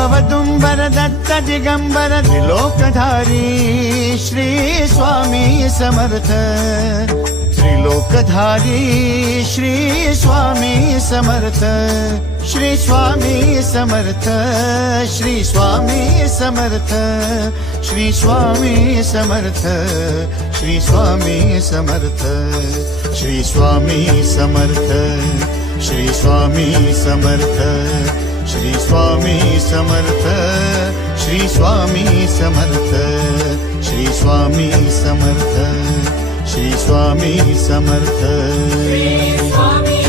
Audumbar Datta Digambar त्रिलोकधारी Shri Swami Samarth त्रिलोकधारी Shri Swami Samarth Shri Swami Samarth Shri Swami Samarth Shri Swami Samarth Shri Swami Samarth Shri Swami Samarth Shri Swami Samarth Shri Swami Samarth Shri Swami Samarth Shri Swami Samarth Shri Swami Samarth Shri Swami